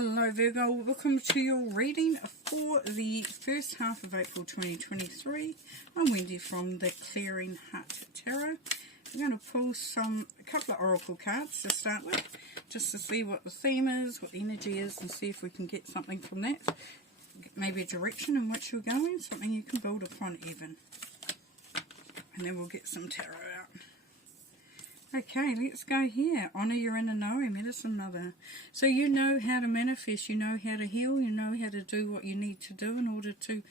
Hello Virgo, welcome to your reading for the first half of April 2023. I'm Wendy from the Clearing Heart Tarot. I'm going to pull a couple of oracle cards to start with, just to see what the theme is, what the energy is, and see if we can get something from that. Maybe a direction in which you're going, something you can build upon even. And then we'll get some tarot out. Okay, let's go here. Honour your inner knowing, medicine mother. So you know how to manifest, you know how to heal, you know how to do what you need to do in order to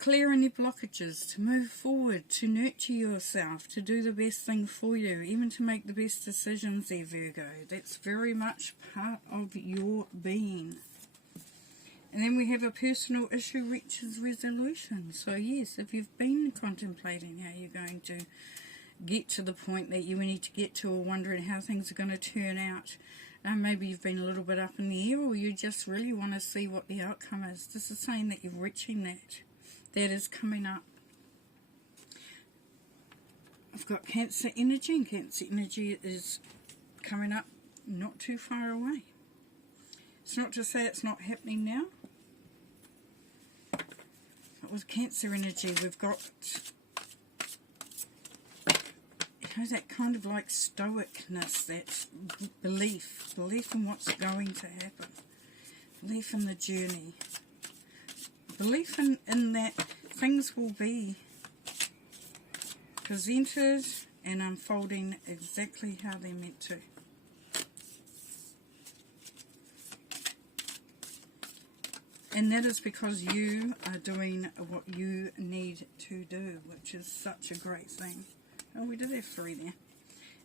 clear any blockages, to move forward, to nurture yourself, to do the best thing for you, even to make the best decisions there, Virgo. That's very much part of your being. And then we have a personal issue reaches resolution. So yes, if you've been contemplating how you're going to get to the point that you need to get to, or wondering how things are going to turn out, maybe you've been a little bit up in the air, or you just really want to see what the outcome is. This is saying that you're reaching that is coming up. I've got Cancer energy, and Cancer energy is coming up not too far away. It's not to say it's not happening now, but with Cancer energy we've got that kind of like stoicness, that belief in what's going to happen, belief in the journey, belief in that things will be presented and unfolding exactly how they're meant to. And that is because you are doing what you need to do, which is such a great thing. Oh, we did have 3 there.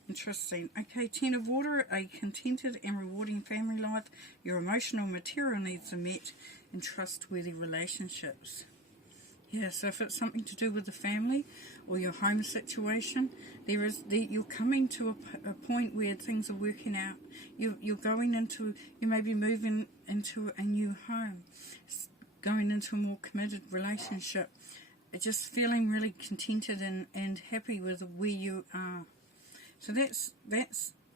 Interesting. Okay, 10 of water, a contented and rewarding family life. Your emotional and material needs are met in trustworthy relationships. Yeah, so if it's something to do with the family or your home situation, you're coming to a point where things are working out. You're going into, you may be moving into a new home, going into a more committed relationship. Just feeling really contented and happy with where you are. So that's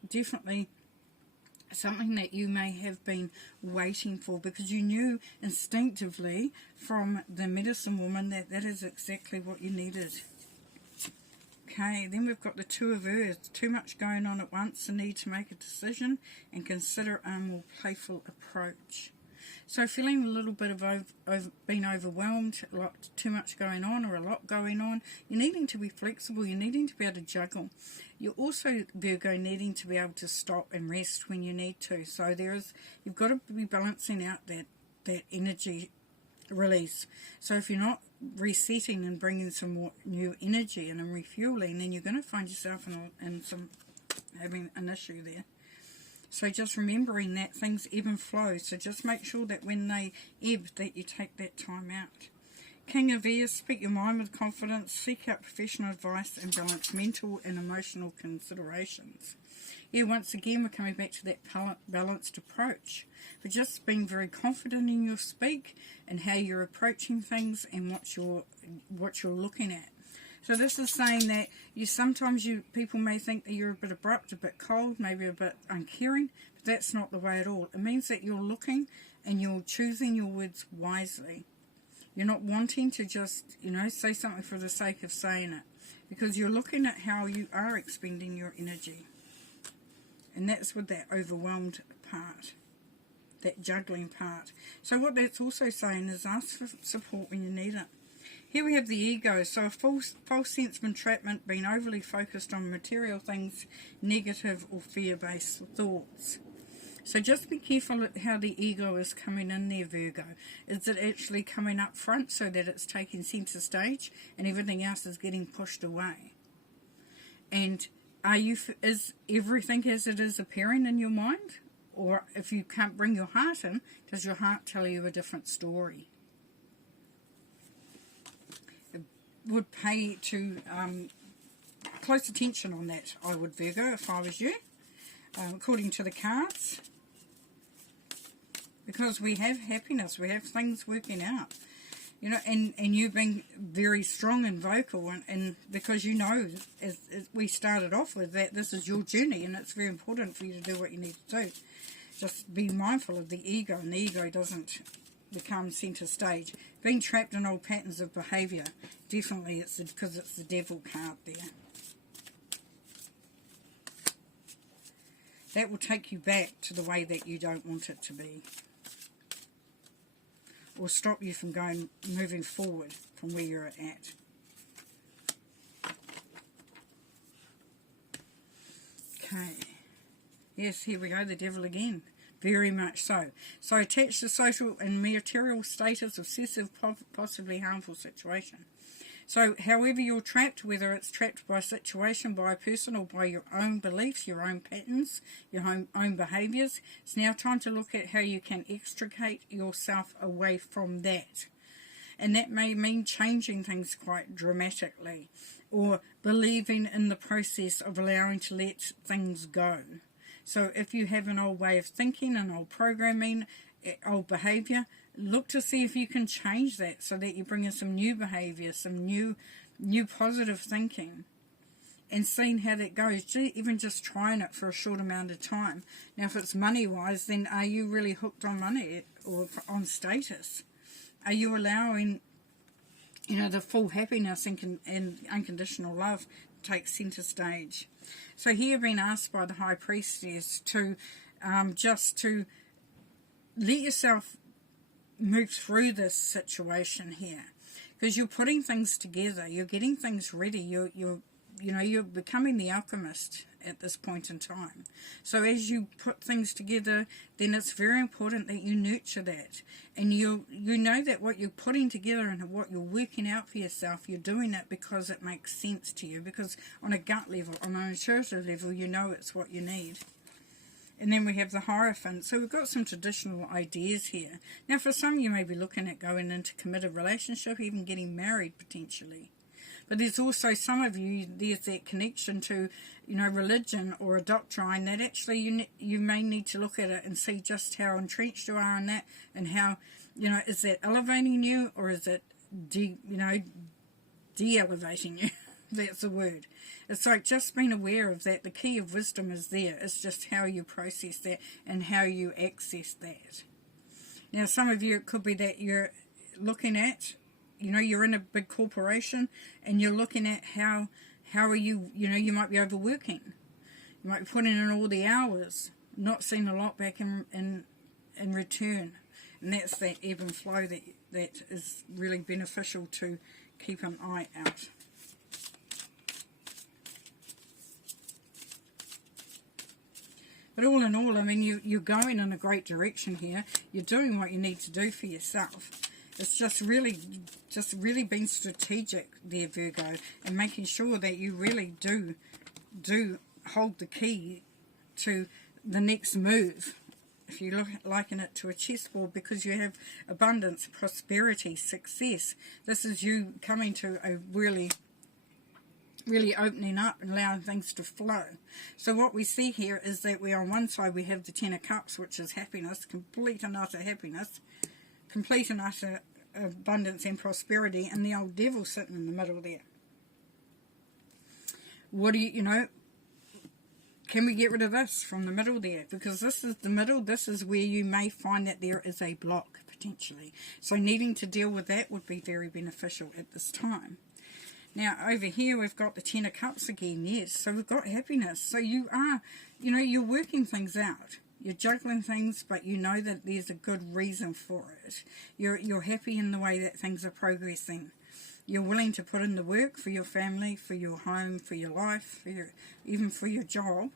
definitely something that you may have been waiting for, because you knew instinctively from the medicine woman that is exactly what you needed. Okay, then we've got the 2 of Earths. Too much going on at once, the need to make a decision and consider a more playful approach. So feeling a little bit of being overwhelmed, too much going on or a lot going on. You're needing to be flexible, you're needing to be able to juggle. You're also, Virgo, needing to be able to stop and rest when you need to. So you've got to be balancing out that energy release. So if you're not resetting and bringing some more new energy and refueling, then you're going to find yourself having an issue there. So just remembering that things ebb and flow. So just make sure that when they ebb, that you take that time out. King of Air, speak your mind with confidence, seek out professional advice and balance mental and emotional considerations. Yeah, once again, we're coming back to that balanced approach. But just being very confident in your speak and how you're approaching things and what you're looking at. So this is saying that sometimes people may think that you're a bit abrupt, a bit cold, maybe a bit uncaring, but that's not the way at all. It means that you're looking and you're choosing your words wisely. You're not wanting to just, say something for the sake of saying it, because you're looking at how you are expending your energy. And that's with that overwhelmed part, that juggling part. So what that's also saying is ask for support when you need it. Here we have the ego, so a false sense of entrapment, being overly focused on material things, negative or fear-based thoughts. So just be careful at how the ego is coming in there, Virgo. Is it actually coming up front so that it's taking centre stage and everything else is getting pushed away? And is everything as it is appearing in your mind? Or if you can't bring your heart in, does your heart tell you a different story? Would pay to close attention on that, I would, Virgo, if I was you, according to the cards, because we have happiness, we have things working out, and you being very strong and vocal, and because as we started off with, that this is your journey and it's very important for you to do what you need to do. Just be mindful of the ego, and the ego doesn't become centre stage. Being trapped in old patterns of behaviour, definitely it's because it's the devil card there. That will take you back to the way that you don't want it to be, or stop you from moving forward from where you're at. Okay. Yes, here we go, the devil again. Very much so. So attached to social and material status, obsessive, possibly harmful situation. So however you're trapped, whether it's trapped by a situation, by a person, or by your own beliefs, your own patterns, your own behaviours, it's now time to look at how you can extricate yourself away from that. And that may mean changing things quite dramatically, or believing in the process of allowing to let things go. So if you have an old way of thinking, an old programming, old behaviour, look to see if you can change that so that you bring in some new behaviour, some new positive thinking, and seeing how that goes, even just trying it for a short amount of time. Now if it's money-wise, then are you really hooked on money or on status? Are you allowing, the full happiness and unconditional love take centre stage? So here you've been asked by the High Priestess to just to let yourself move through this situation here, because you're putting things together, you're getting things ready, you're becoming the alchemist at this point in time. So as you put things together, then it's very important that you nurture that, and you know that what you're putting together and what you're working out for yourself, you're doing it because it makes sense to you, because on a gut level, on an intuitive level, you know it's what you need. And then we have the Hierophant. So we've got some traditional ideas here. Now for some, you may be looking at going into committed relationship, even getting married potentially. But there's also some of you, there's that connection to, religion or a doctrine that actually you may need to look at it and see just how entrenched you are in that, and how, is that elevating you, or is it, de-elevating you? That's the word. It's like just being aware of that. The key of wisdom is there. It's just how you process that and how you access that. Now, some of you, it could be that you're looking at, you're in a big corporation and you're looking at how are you, you might be overworking. You might be putting in all the hours, not seeing a lot back in return. And that's that ebb and flow that is really beneficial to keep an eye out. But all in all, I mean, you're going in a great direction here. You're doing what you need to do for yourself. It's just really being strategic there, Virgo, and making sure that you really do hold the key to the next move. If you liken it to a chessboard, because you have abundance, prosperity, success. This is you coming to a really opening up and allowing things to flow. So what we see here is that we, on one side, we have the Ten of Cups, which is happiness, complete and utter happiness, complete and utter abundance and prosperity, and the old devil sitting in the middle there. What do can we get rid of this from the middle there? Because this is the middle, this is where you may find that there is a block potentially. So needing to deal with that would be very beneficial at this time. Now, over here, we've got the Ten of Cups again, yes. So we've got happiness. So you are, you're working things out. You're juggling things, but you know that there's a good reason for it. You're happy in the way that things are progressing. You're willing to put in the work for your family, for your home, for your life, even for your job.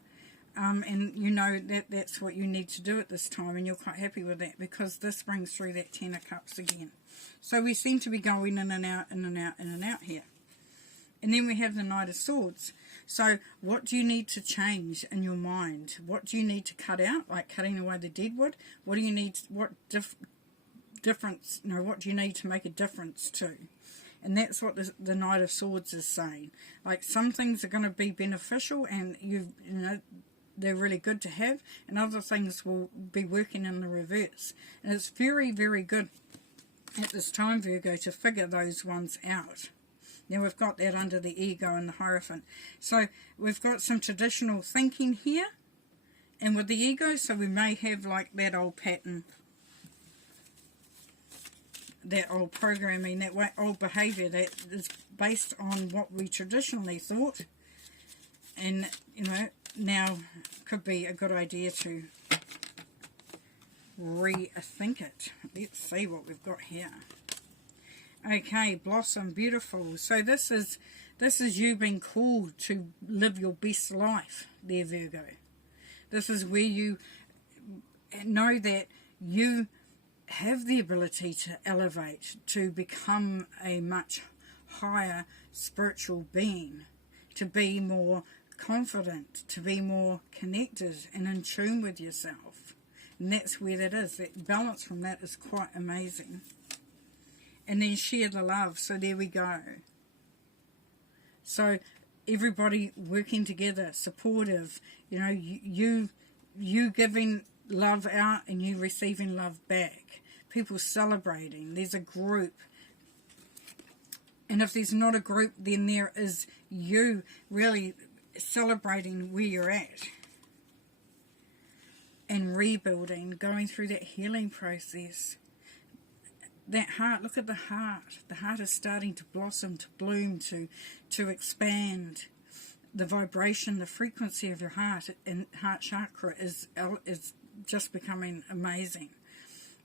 And you know that that's what you need to do at this time, and you're quite happy with that, because this brings through that Ten of Cups again. So we seem to be going in and out, in and out, in and out here. And then we have the Knight of Swords. So what do you need to change in your mind? What do you need to cut out, like cutting away the dead wood? What do you need, what difference, what do you need to make a difference to? And that's what the Knight of Swords is saying. Like, some things are going to be beneficial and they're really good to have, and other things will be working in the reverse. And it's very, very good at this time, Virgo, to figure those ones out. Now we've got that under the ego and the Hierophant. So we've got some traditional thinking here. And with the ego, so we may have like that old pattern, that old programming, that old behaviour that is based on what we traditionally thought. And, you know, now could be a good idea to rethink it. Let's see what we've got here. Okay, blossom, beautiful. So this is you being called to live your best life there, Virgo. This is where you know that you have the ability to elevate, to become a much higher spiritual being, to be more confident, to be more connected and in tune with yourself. And that's where that is. That balance from that is quite amazing. And then share the love. So there we go. So everybody working together, supportive, you know, you giving love out and you receiving love back. People celebrating. There's a group. And if there's not a group, then there is you really celebrating where you're at. And rebuilding, going through that healing process. That heart, look at the heart. The heart is starting to blossom, to bloom, to expand. The vibration, the frequency of your heart and heart chakra is just becoming amazing.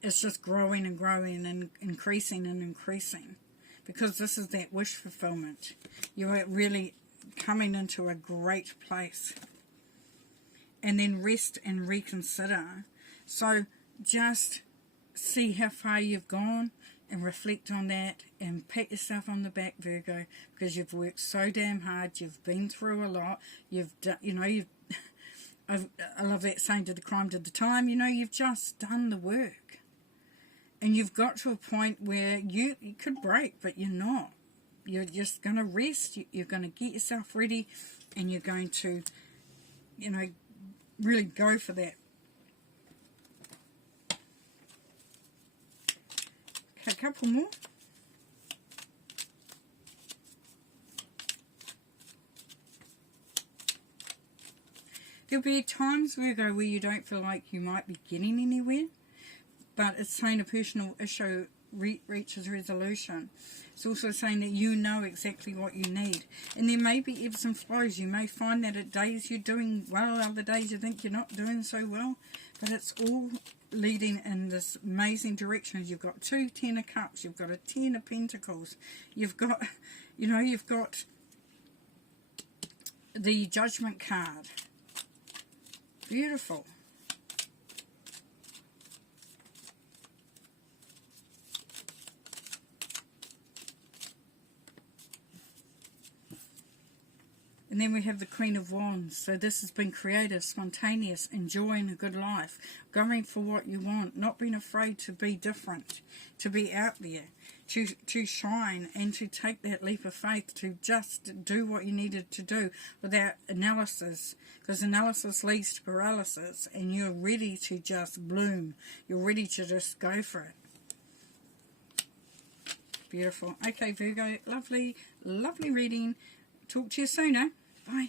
It's just growing and growing and increasing and increasing. Because this is that wish fulfillment. You are really coming into a great place. And then rest and reconsider. So just see how far you've gone and reflect on that and pat yourself on the back, Virgo, because you've worked so damn hard. You've been through a lot. You've done, you know, I love that saying, did the crime, did the time. You know, you've just done the work. And you've got to a point where you could break, but you're not. You're just going to rest. You're going to get yourself ready and you're going to, you know, really go for that. Okay, a couple more. There'll be times, Virgo, where you don't feel like you might be getting anywhere, but it's saying a personal issue reaches resolution. It's also saying that you know exactly what you need. And there may be ebbs and flows. You may find that at days you're doing well, other days you think you're not doing so well. But it's all leading in this amazing direction. You've got 2 Ten of Cups. You've got a 10 of Pentacles. You've got, you know, you've got the Judgment card. Beautiful. And then we have the Queen of Wands. So this has been creative, spontaneous, enjoying a good life, going for what you want, not being afraid to be different, to be out there, to shine and to take that leap of faith, to just do what you needed to do without analysis, because analysis leads to paralysis, and you're ready to just bloom. You're ready to just go for it. Beautiful. Okay, Virgo, lovely, lovely reading. Talk to you soon, eh? Bye.